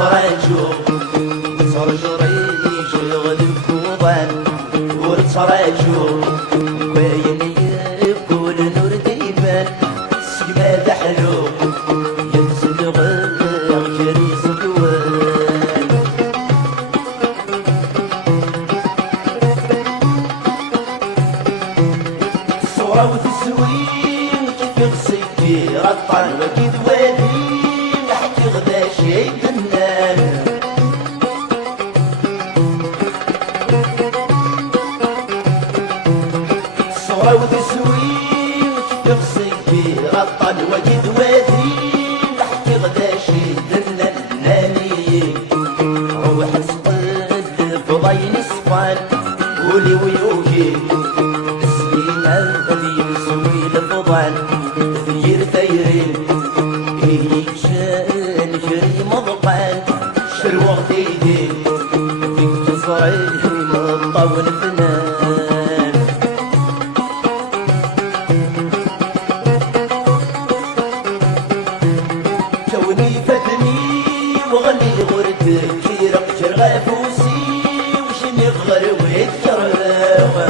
ورتراجو وترجري شغل الكوبان ورتراجو باين يقول نور ديبان سيما دحلو ينزل غير كريز الوان صورة وتسوين كيف غسيتي رطان وكيد وادي نحكي غدا شي فنان صورة وتسوين كيف غسيتي رطان وكيد وادي نحكي غدا شي فنان ناني روح تقلب ضاين اسبان ولي ويوكي يسوي الفضل ثير ثيرين يكشان شري مضقان شر وغتيدي فيك تصري مطول فنان كوني فتني وغني غردك كيرق شرغافوسي وشني غرويت كرغاوة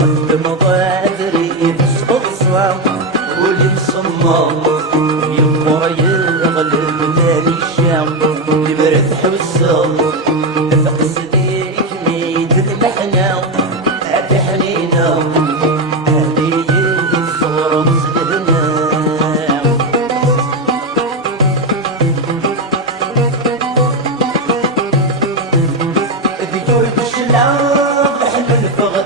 قدم ضادري بسقط صام واللي مصمم يمر يغلب ثاني الشام يبرد حوسه تقصديك ميت المحنة هادي حنينة هادي الصورة مصدرنا ذكر بالشلام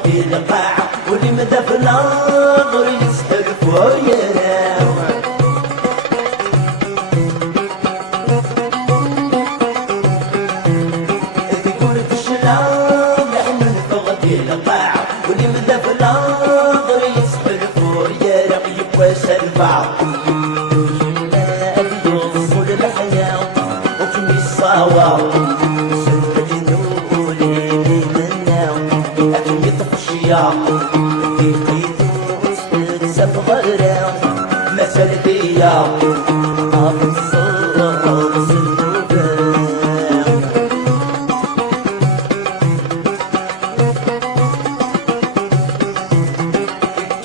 في القاعة واللي مدى في النظر يسحر فويا تقول في الشلام نحن نفغ في القاعة واللي مدى في النظر يسحر فويا رقيب وسلفع جمال يوصل الحياة وكم الصاوى في قيدوس تكسب غيره مثل فيا عاف الصورة والصندوقان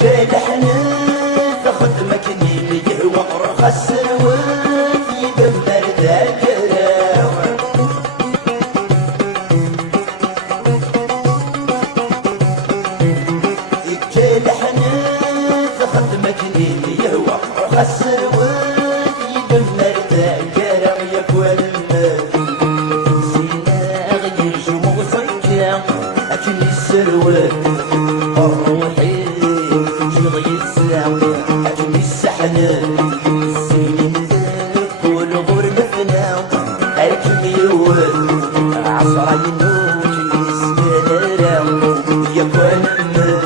جاي لحنان خدمك اللي يهوى رخص الواد يدمر ذاكره خسر واد يدمر ذاكرة يكون المال سينا غير جمو صيكا أكني السروال الروحي جغي السام أكني السحنان سيني ذاك والغور مفنام أكني يوال عصرا ينوك يسبالرا يكون المال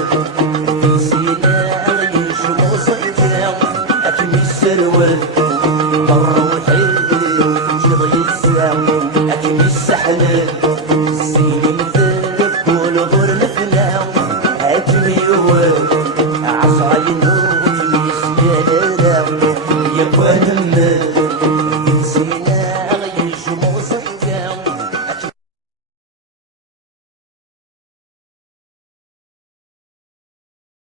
سينا غير جمو صيكا أكني السروال الروحي جغي السام أكني السحنان سيني ذاك والغور مفنام أكني يوال عصا ينوك يسبالرا يكون المال